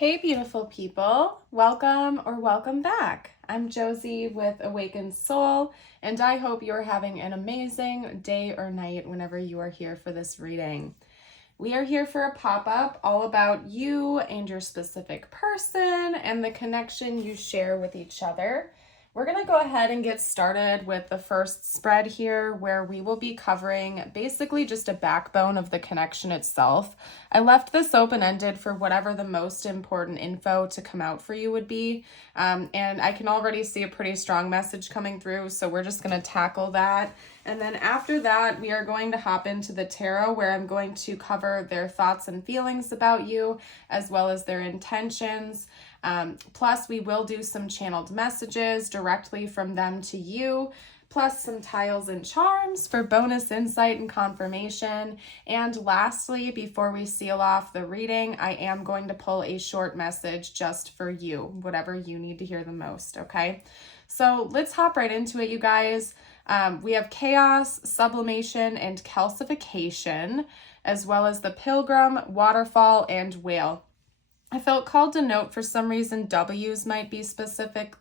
Hey beautiful people, welcome or welcome back. I'm Josie with Awakened Soul, and I hope you're having an amazing day or night whenever you are here for this reading. We are here for a pop-up all about you and your specific person and the connection you share with each other. We're going to go ahead and get started with the first spread here, where we will be covering basically just a backbone of the connection itself. I left this open-ended for whatever the most important info to come out for you would be, and I can already see a pretty strong message coming through, so we're just going to tackle that. And then after that, we are going to hop into the tarot, where I'm going to cover their thoughts and feelings about you, as well as their intentions. Plus, we will do some channeled messages directly from them to you, plus some tiles and charms for bonus insight and confirmation. And lastly, before we seal off the reading, I am going to pull a short message just for you, whatever you need to hear the most, okay? So let's hop right into it, you guys. We have chaos, sublimation, and calcification, as well as the pilgrim, waterfall, and whale. I felt called to note for some reason W's might be specific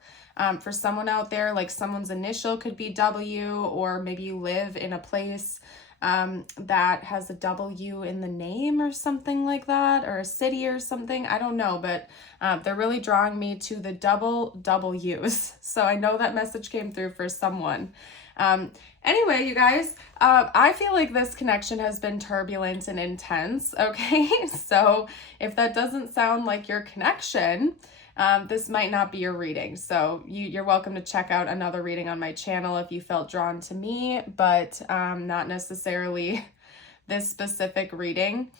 for someone out there, like someone's initial could be W, or maybe you live in a place that has a W in the name or something like that, or a city or something. I don't know, but they're really drawing me to the double W's. So I know that message came through for someone. Anyway, you guys, I feel like this connection has been turbulent and intense, okay? So if that doesn't sound like your connection, this might not be your reading. So you're welcome to check out another reading on my channel if you felt drawn to me, but not necessarily this specific reading.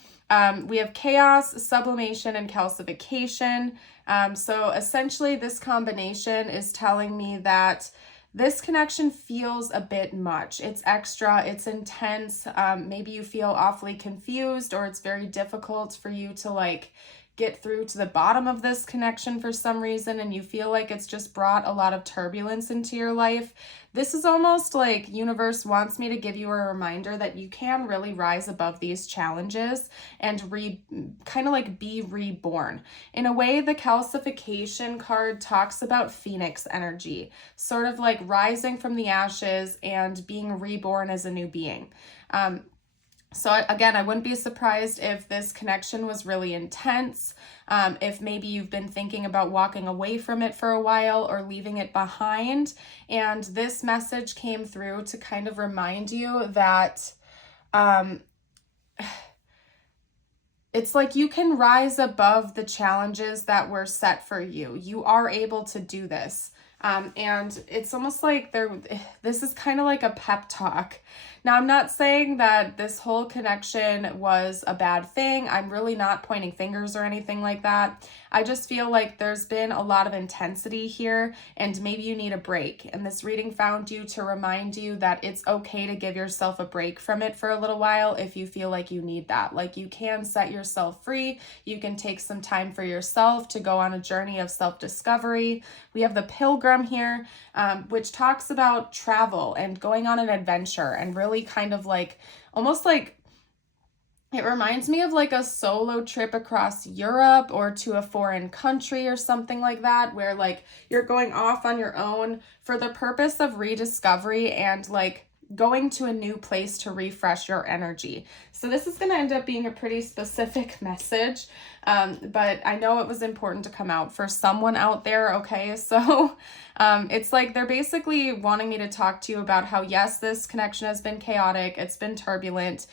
We have chaos, sublimation, and calcification. So essentially this combination is telling me that this connection feels a bit much. It's extra, it's intense. Maybe you feel awfully confused, or it's very difficult for you to get through to the bottom of this connection for some reason, and you feel like it's just brought a lot of turbulence into your life. This is almost like universe wants me to give you a reminder that you can really rise above these challenges and be reborn. In a way, the calcification card talks about phoenix energy, sort of like rising from the ashes and being reborn as a new being. So again, I wouldn't be surprised if this connection was really intense, if maybe you've been thinking about walking away from it for a while or leaving it behind, and this message came through to kind of remind you that it's like you can rise above the challenges that were set for you. You are able to do this. And it's almost like this is kind of like a pep talk. Now, I'm not saying that this whole connection was a bad thing. I'm really not pointing fingers or anything like that. I just feel like there's been a lot of intensity here, and maybe you need a break. And this reading found you to remind you that it's okay to give yourself a break from it for a little while if you feel like you need that. Like, you can set yourself free. You can take some time for yourself to go on a journey of self-discovery. We have the pilgrim here, which talks about travel and going on an adventure, and really kind of almost like it reminds me of like a solo trip across Europe or to a foreign country or something like that, where you're going off on your own for the purpose of rediscovery and going to a new place to refresh your energy. So this is going to end up being a pretty specific message, but I know it was important to come out for someone out there, okay? So it's like they're basically wanting me to talk to you about how, yes, this connection has been chaotic, it's been turbulent,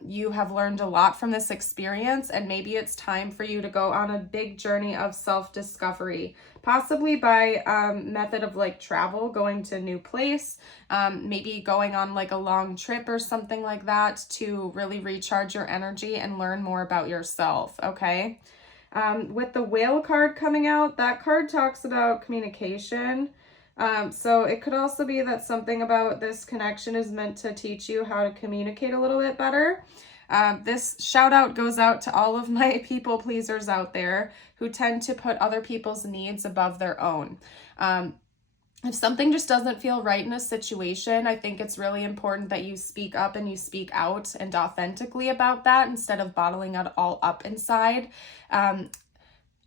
you have learned a lot from this experience, and maybe it's time for you to go on a big journey of self-discovery, possibly by method of travel, going to a new place, maybe going on a long trip or something like that to really recharge your energy and learn more about yourself, okay? With the whale card coming out, that card talks about communication. So it could also be that something about this connection is meant to teach you how to communicate a little bit better. This shout out goes out to all of my people pleasers out there who tend to put other people's needs above their own. If something just doesn't feel right in a situation, I think it's really important that you speak up and you speak out and authentically about that instead of bottling it all up inside.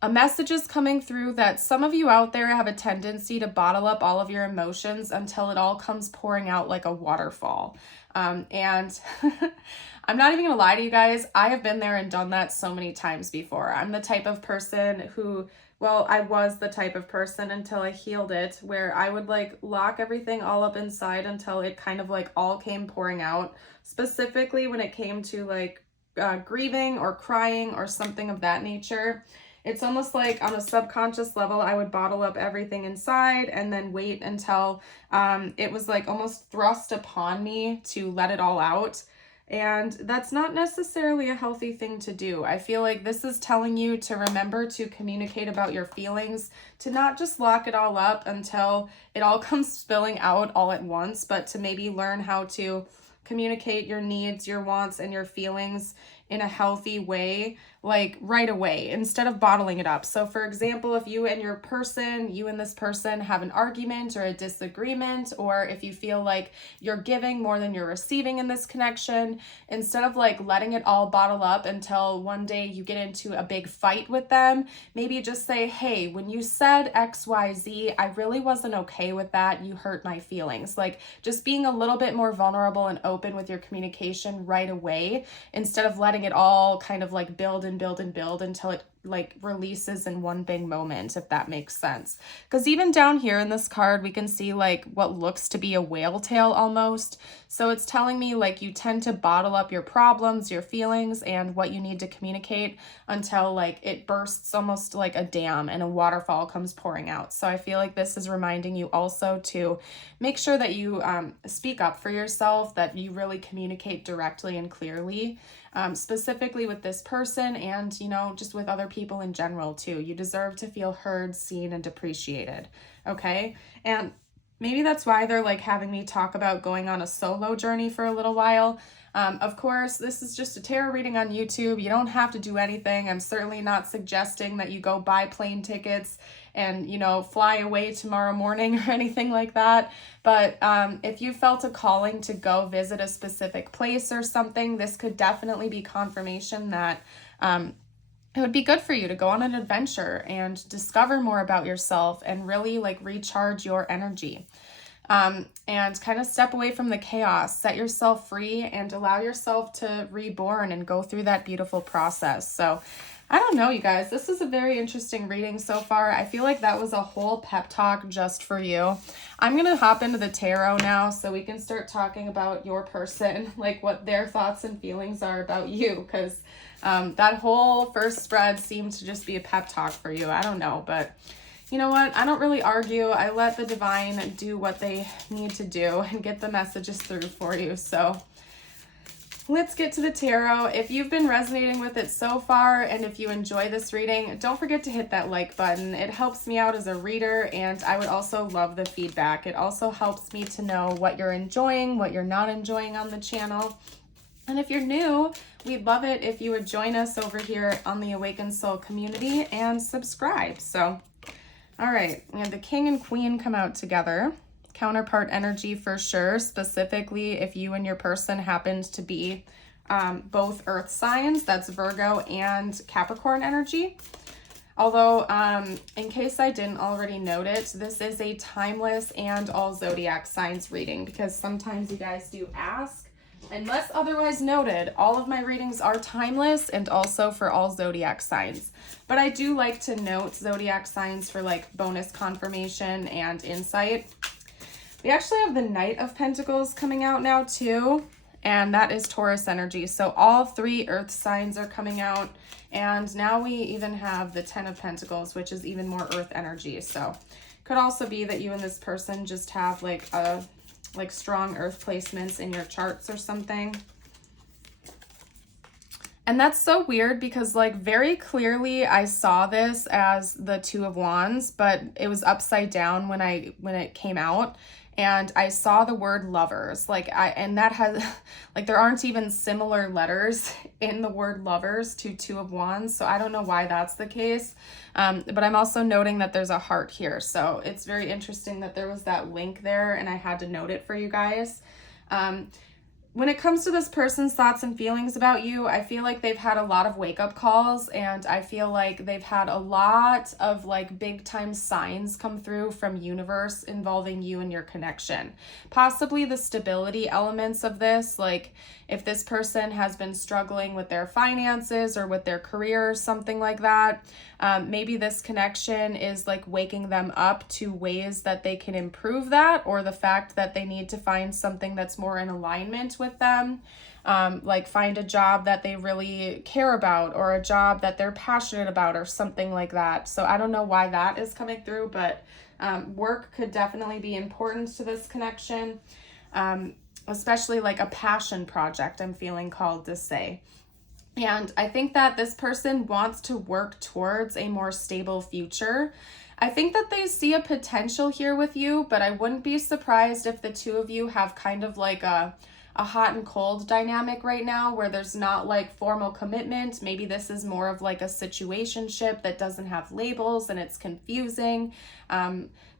A message is coming through that some of you out there have a tendency to bottle up all of your emotions until it all comes pouring out like a waterfall. And I'm not even gonna lie to you guys, I have been there and done that so many times before. I'm the type of person who, well, I was the type of person until I healed it, where I would like lock everything all up inside until it kind of like all came pouring out, specifically when it came to like grieving or crying or something of that nature. It's almost like on a subconscious level, I would bottle up everything inside and then wait until it was like almost thrust upon me to let it all out. And that's not necessarily a healthy thing to do. I feel like this is telling you to remember to communicate about your feelings, to not just lock it all up until it all comes spilling out all at once, but to maybe learn how to communicate your needs, your wants, and your feelings in a healthy way, like right away, instead of bottling it up. So for example, if you and this person have an argument or a disagreement, or if you feel like you're giving more than you're receiving in this connection, instead of like letting it all bottle up until one day you get into a big fight with them, maybe just say, hey, when you said XYZ, I really wasn't okay with that. You hurt my feelings. Like just being a little bit more vulnerable and open with your communication right away, instead of letting it all kind of like build until it like releases in one big moment, if that makes sense. Because even down here in this card, we can see like what looks to be a whale tail almost. So it's telling me like you tend to bottle up your problems, your feelings, and what you need to communicate until like it bursts almost like a dam and a waterfall comes pouring out. So I feel like this is reminding you also to make sure that you speak up for yourself, that you really communicate directly and clearly, specifically with this person and, you know, just with other people in general too. You deserve to feel heard, seen, and appreciated. Okay. And maybe that's why they're like having me talk about going on a solo journey for a little while. Of course, this is just a tarot reading on YouTube. You don't have to do anything. I'm certainly not suggesting that you go buy plane tickets and, you know, fly away tomorrow morning or anything like that. But if you felt a calling to go visit a specific place or something, this could definitely be confirmation that it would be good for you to go on an adventure and discover more about yourself and really like recharge your energy. And kind of step away from the chaos, set yourself free, and allow yourself to reborn and go through that beautiful process. So I don't know, you guys, this is a very interesting reading so far. I feel like that was a whole pep talk just for you. I'm going to hop into the tarot now so we can start talking about your person, like what their thoughts and feelings are about you, because that whole first spread seemed to just be a pep talk for you. I don't know, but you know what? I don't really argue. I let the divine do what they need to do and get the messages through for you. So let's get to the tarot. If you've been resonating with it so far, and if you enjoy this reading, don't forget to hit that like button. It helps me out as a reader, and I would also love the feedback. It also helps me to know what you're enjoying, what you're not enjoying on the channel. And if you're new, we'd love it if you would join us over here on the Awakened Soul community and subscribe. So all right, we have the King and Queen come out together. Counterpart energy for sure, specifically if you and your person happened to be both earth signs, that's Virgo and Capricorn energy. Although, in case I didn't already note it, this is a timeless and all zodiac signs reading, because sometimes you guys do ask. Unless otherwise noted, all of my readings are timeless and also for all zodiac signs. But I do like to note zodiac signs for like bonus confirmation and insight. We actually have the Knight of Pentacles coming out now too, and that is Taurus energy. So all three earth signs are coming out, and now we even have the 10 of Pentacles, which is even more earth energy. So could also be that you and this person just have like strong earth placements in your charts or something. And that's so weird because like very clearly I saw this as the Two of Wands, but it was upside down when it came out, and I saw the word lovers. And that has like there aren't even similar letters in the word lovers to Two of Wands, so I don't know why that's the case. But I'm also noting that there's a heart here, so it's very interesting that there was that link there, and I had to note it for you guys. when it comes to this person's thoughts and feelings about you, I feel like they've had a lot of wake-up calls, and I feel like they've had a lot of like big-time signs come through from universe involving you and your connection. Possibly the stability elements of this, like if this person has been struggling with their finances or with their career or something like that, maybe this connection is like waking them up to ways that they can improve that, or the fact that they need to find something that's more in alignment with them. Like find a job that they really care about, or a job that they're passionate about, or something like that. So I don't know why that is coming through, but work could definitely be important to this connection. Especially like a passion project, I'm feeling called to say. And I think that this person wants to work towards a more stable future. I think that they see a potential here with you, but I wouldn't be surprised if the two of you have kind of like a hot and cold dynamic right now, where there's not like formal commitment. Maybe this is more of like a situationship that doesn't have labels and it's confusing.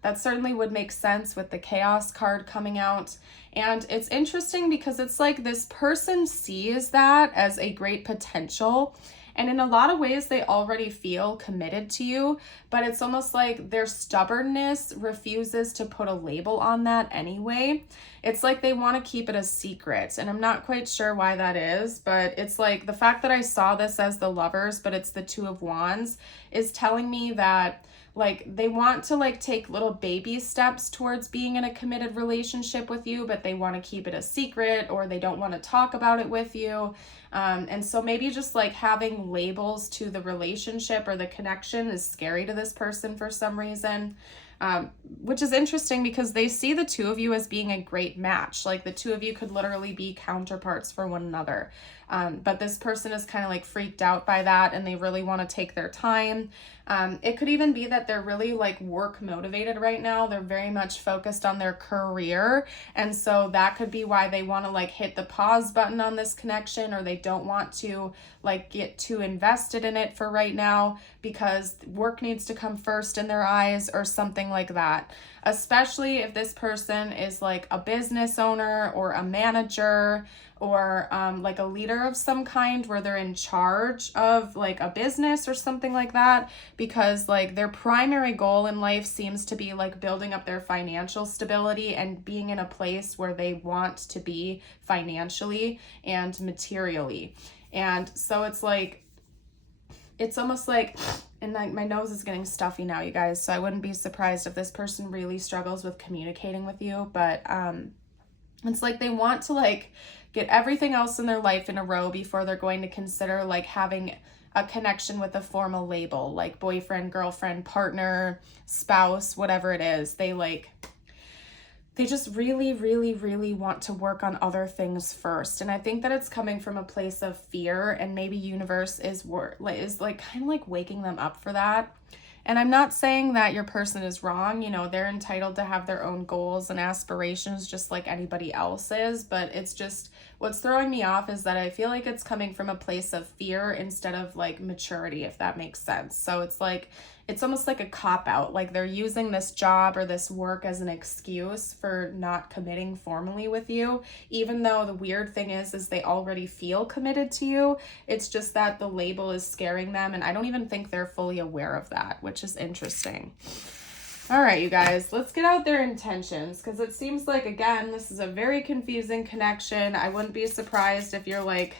That certainly would make sense with the chaos card coming out. And it's interesting because it's like this person sees that as a great potential. And in a lot of ways, they already feel committed to you, but it's almost like their stubbornness refuses to put a label on that anyway. It's like they want to keep it a secret, and I'm not quite sure why that is, but it's like the fact that I saw this as the Lovers, but it's the Two of Wands, is telling me that like they want to like take little baby steps towards being in a committed relationship with you, but they want to keep it a secret, or they don't want to talk about it with you. And so maybe just like having labels to the relationship or the connection is scary to this person for some reason. Which is interesting because they see the two of you as being a great match. Like the two of you could literally be counterparts for one another. But this person is kind of like freaked out by that, and they really want to take their time. It could even be that they're really like work motivated right now. They're very much focused on their career. And so that could be why they want to like hit the pause button on this connection, or they don't want to like get too invested in it for right now because work needs to come first in their eyes, or something like that. Especially if this person is like a business owner or a manager, or like a leader of some kind, where they're in charge of like a business or something like that, because like their primary goal in life seems to be like building up their financial stability and being in a place where they want to be financially and materially. And so it's like, it's almost like, and like my nose is getting stuffy now, you guys, so I wouldn't be surprised if this person really struggles with communicating with you, but it's like they want to like get everything else in their life in a row before they're going to consider like having a connection with a formal label, like boyfriend, girlfriend, partner, spouse, whatever it is. They just really, really, really want to work on other things first. And I think that it's coming from a place of fear, and maybe universe is like kind of like waking them up for that. And I'm not saying that your person is wrong. You know, they're entitled to have their own goals and aspirations just like anybody else is. But it's just, what's throwing me off is that I feel like it's coming from a place of fear instead of like maturity, if that makes sense. So it's like, it's almost like a cop-out. Like they're using this job or this work as an excuse for not committing formally with you, even though the weird thing is they already feel committed to you. It's just that the label is scaring them, and I don't even think they're fully aware of that, which is interesting. All right, you guys, let's get out their intentions, because it seems like, again, this is a very confusing connection. I wouldn't be surprised if you're like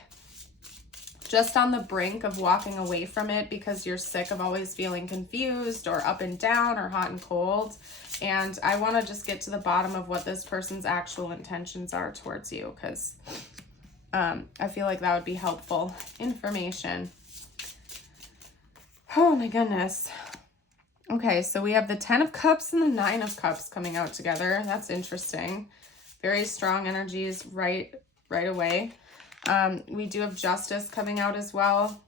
just on the brink of walking away from it because you're sick of always feeling confused or up and down or hot and cold. And I want to just get to the bottom of what this person's actual intentions are towards you, because I feel like that would be helpful information. Oh my goodness. Okay, so we have the 10 of Cups and the 9 of Cups coming out together. That's interesting. Very strong energies right away. We do have Justice coming out as well.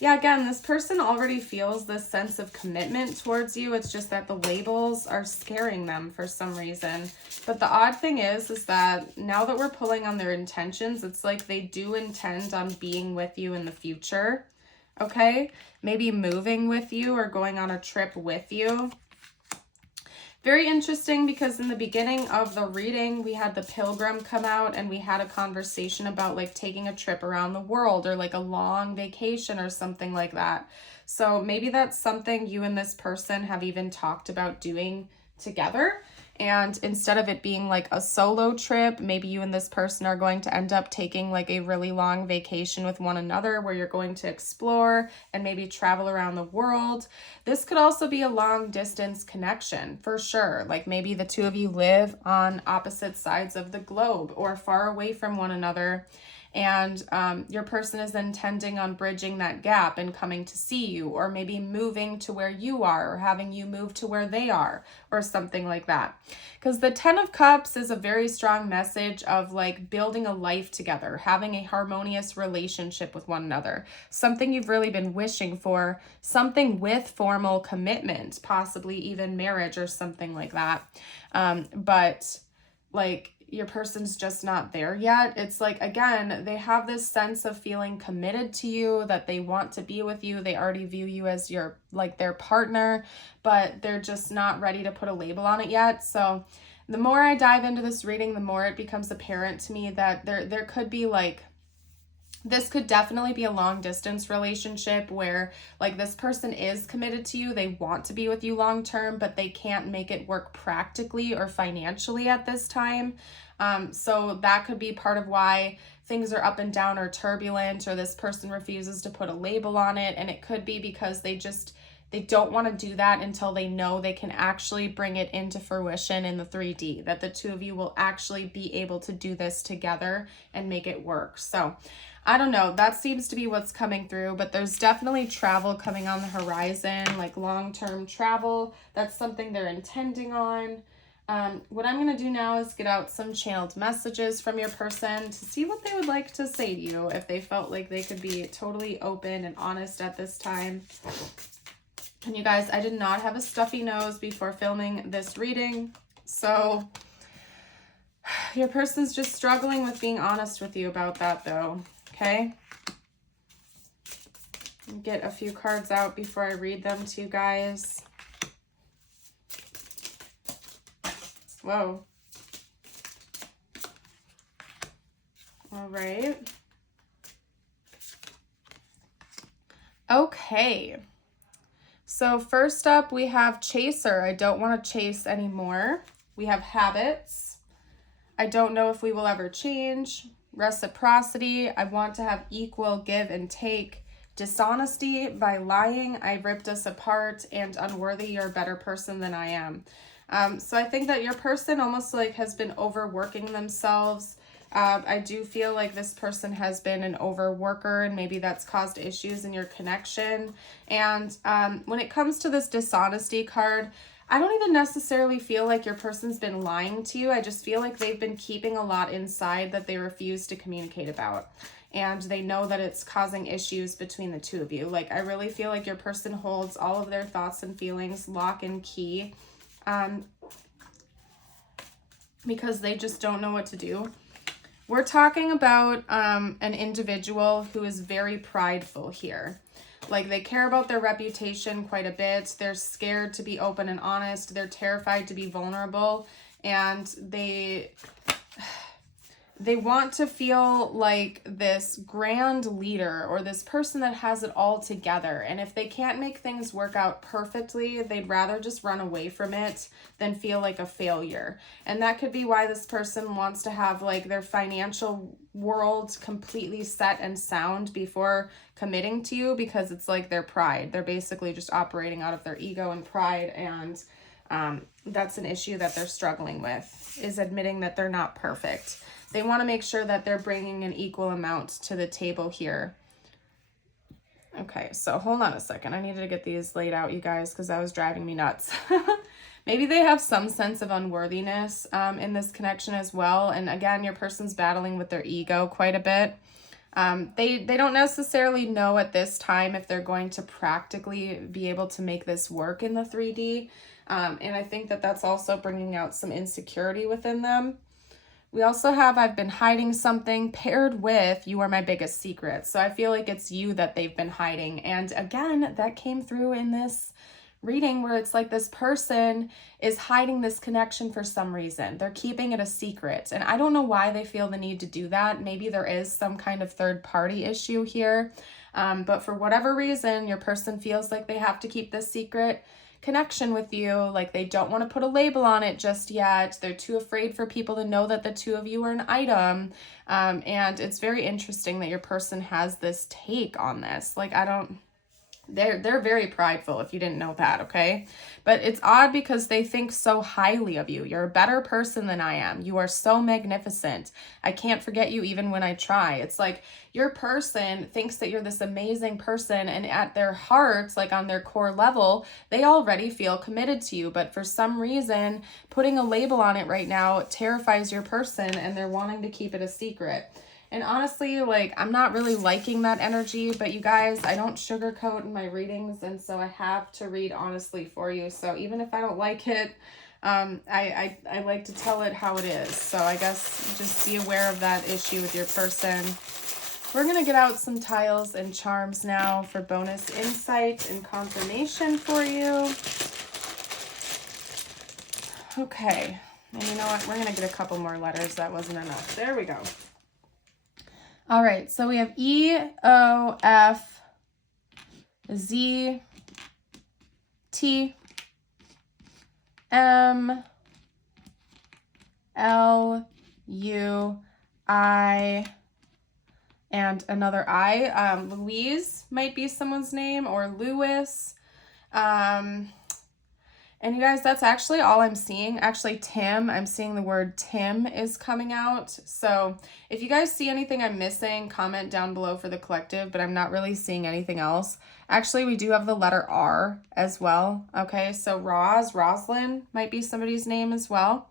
Yeah, again, this person already feels this sense of commitment towards you. It's just that the labels are scaring them for some reason. But the odd thing is that now that we're pulling on their intentions, it's like they do intend on being with you in the future. Okay? Maybe moving with you or going on a trip with you. Very interesting because in the beginning of the reading, we had the Pilgrim come out and we had a conversation about like taking a trip around the world or like a long vacation or something like that. So maybe that's something you and this person have even talked about doing together. And instead of it being like a solo trip, maybe you and this person are going to end up taking like a really long vacation with one another where you're going to explore and maybe travel around the world. This could also be a long distance connection for sure. Like maybe the two of you live on opposite sides of the globe or far away from one another. And your person is intending on bridging that gap and coming to see you, or maybe moving to where you are, or having you move to where they are, or something like that. Because the 10 of Cups is a very strong message of like building a life together, having a harmonious relationship with one another, something you've really been wishing for, something with formal commitment, possibly even marriage or something like that. But like, your person's just not there yet. It's like, again, they have this sense of feeling committed to you, that they want to be with you. They already view you as your, like their partner, but they're just not ready to put a label on it yet. So the more I dive into this reading, the more it becomes apparent to me that there could be like, this could definitely be a long distance relationship where like this person is committed to you. They want to be with you long term, but they can't make it work practically or financially at this time. So that could be part of why things are up and down or turbulent, or this person refuses to put a label on it. And it could be because they don't want to do that until they know they can actually bring it into fruition in the 3D, that the two of you will actually be able to do this together and make it work. So I don't know, that seems to be what's coming through, but there's definitely travel coming on the horizon, like long-term travel. That's something they're intending on. What I'm going to do now is get out some channeled messages from your person to see what they would like to say to you, if they felt like they could be totally open and honest at this time. And you guys, I did not have a stuffy nose before filming this reading, so your person's just struggling with being honest with you about that though, okay? Get a few cards out before I read them to you guys. Whoa. All right. Okay. So first up, we have Chaser. I don't want to chase anymore. We have Habits. I don't know if we will ever change. Reciprocity. I want to have equal give and take. Dishonesty. By lying, I ripped us apart. And unworthy, you're a better person than I am. So I think that your person almost like has been overworking themselves. I do feel like this person has been an overworker, and maybe that's caused issues in your connection. And when it comes to this dishonesty card, I don't even necessarily feel like your person's been lying to you. I just feel like they've been keeping a lot inside that they refuse to communicate about. And they know that it's causing issues between the two of you. Like, I really feel like your person holds all of their thoughts and feelings lock and key, because they just don't know what to do. We're talking about an individual who is very prideful here. Like, they care about their reputation quite a bit. They're scared to be open and honest. They're terrified to be vulnerable. And they want to feel like this grand leader or this person that has it all together. And if they can't make things work out perfectly, they'd rather just run away from it than feel like a failure. And that could be why this person wants to have like their financial world completely set and sound before committing to you, because it's like their pride. They're basically just operating out of their ego and pride. And that's an issue that they're struggling with, is admitting that they're not perfect. They want to make sure that they're bringing an equal amount to the table here. Okay, so hold on a second. I needed to get these laid out, you guys, because that was driving me nuts. Maybe they have some sense of unworthiness in this connection as well. And again, your person's battling with their ego quite a bit. They don't necessarily know at this time if they're going to practically be able to make this work in the 3D. And I think that that's also bringing out some insecurity within them. We also have I've been hiding something, paired with you are my biggest secret. So I feel like it's you that they've been hiding. And again, that came through in this reading where it's like this person is hiding this connection for some reason. They're keeping it a secret. And I don't know why they feel the need to do that. Maybe there is some kind of third party issue here. But for whatever reason, your person feels like they have to keep this secret connection with you. Like they don't want to put a label on it just yet. They're too afraid for people to know that the two of you are an item. And it's very interesting that your person has this take on this. Like, they're very prideful, if you didn't know that, okay? But it's odd because they think so highly of you. You're a better person than I am. You are so magnificent. I can't forget you even when I try. It's like your person thinks that you're this amazing person, and at their hearts, like on their core level, they already feel committed to you. But for some reason, putting a label on it right now terrifies your person, and they're wanting to keep it a secret. And honestly, like, I'm not really liking that energy, but you guys, I don't sugarcoat in my readings, and so I have to read honestly for you. So even if I don't like it, I like to tell it how it is. So I guess just be aware of that issue with your person. We're going to get out some tiles and charms now for bonus insight and confirmation for you. Okay, and you know what? We're going to get a couple more letters. That wasn't enough. There we go. All right, so we have E, O, F, Z, T, M, L, U, I, and another I. Louise might be someone's name, or Lewis. And you guys, that's actually all I'm seeing. Actually, Tim, I'm seeing the word Tim is coming out. So if you guys see anything I'm missing, comment down below for the collective, but I'm not really seeing anything else. Actually, we do have the letter R as well. Okay, so Roslyn might be somebody's name as well.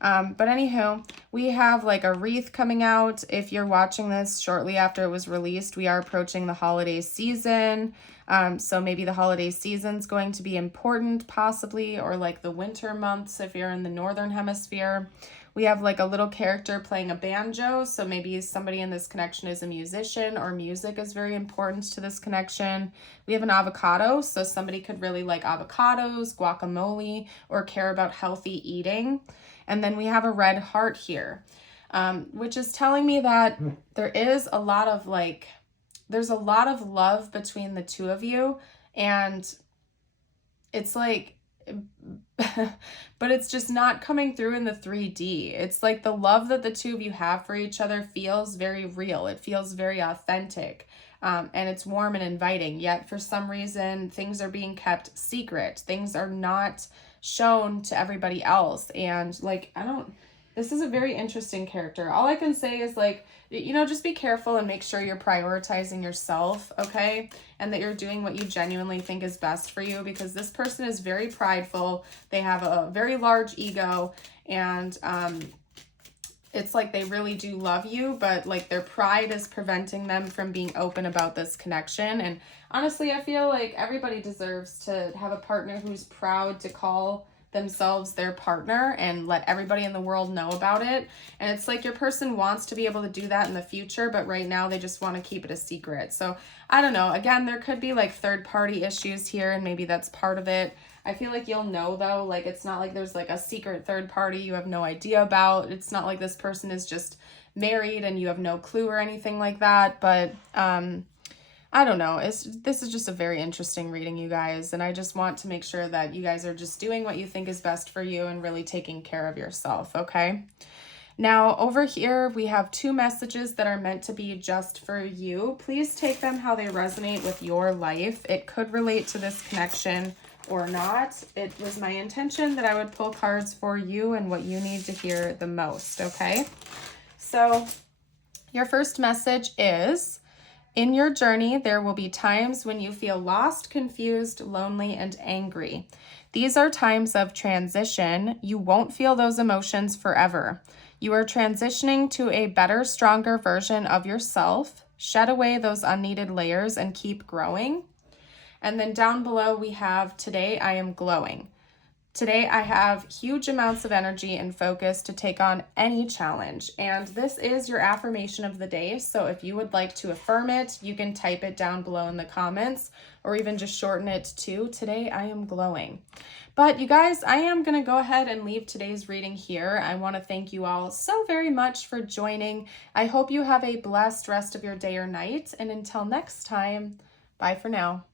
But anywho, we have like a wreath coming out. If you're watching this shortly after it was released, we are approaching the holiday season. So maybe the holiday season's going to be important possibly, or like the winter months if you're in the northern hemisphere. We have like a little character playing a banjo. So maybe somebody in this connection is a musician, or music is very important to this connection. We have an avocado. So somebody could really like avocados, guacamole, or care about healthy eating. And then we have a red heart here, which is telling me that there is a lot of like, there's a lot of love between the two of you, and it's like, but it's just not coming through in the 3D. It's like the love that the two of you have for each other feels very real. It feels very authentic, and it's warm and inviting, yet for some reason, things are being kept secret. Things are not shown to everybody else. And like, this is a very interesting character. All I can say is like, you know, just be careful and make sure you're prioritizing yourself, okay? And that you're doing what you genuinely think is best for you, because this person is very prideful. They have a very large ego, and it's like they really do love you, but like their pride is preventing them from being open about this connection. And honestly, I feel like everybody deserves to have a partner who's proud to call themselves their partner and let everybody in the world know about it. And it's like your person wants to be able to do that in the future, but right now they just want to keep it a secret. So I don't know. Again, there could be like third party issues here, and maybe that's part of it. I feel like you'll know though, like it's not like there's like a secret third party you have no idea about. It's not like this person is just married and you have no clue or anything like that. But I don't know. This is just a very interesting reading, you guys. And I just want to make sure that you guys are just doing what you think is best for you and really taking care of yourself, okay? Now, over here, we have 2 messages that are meant to be just for you. Please take them how they resonate with your life. It could relate to this connection or not. It was my intention that I would pull cards for you and what you need to hear the most, okay? So your first message is, in your journey, there will be times when you feel lost, confused, lonely, and angry. These are times of transition. You won't feel those emotions forever. You are transitioning to a better, stronger version of yourself. Shed away those unneeded layers and keep growing. And then down below we have, today I am glowing. Today, I have huge amounts of energy and focus to take on any challenge, and this is your affirmation of the day. So if you would like to affirm it, you can type it down below in the comments or even just shorten it to "Today I am glowing." But you guys, I am going to go ahead and leave today's reading here. I want to thank you all so very much for joining. I hope you have a blessed rest of your day or night, and until next time, bye for now.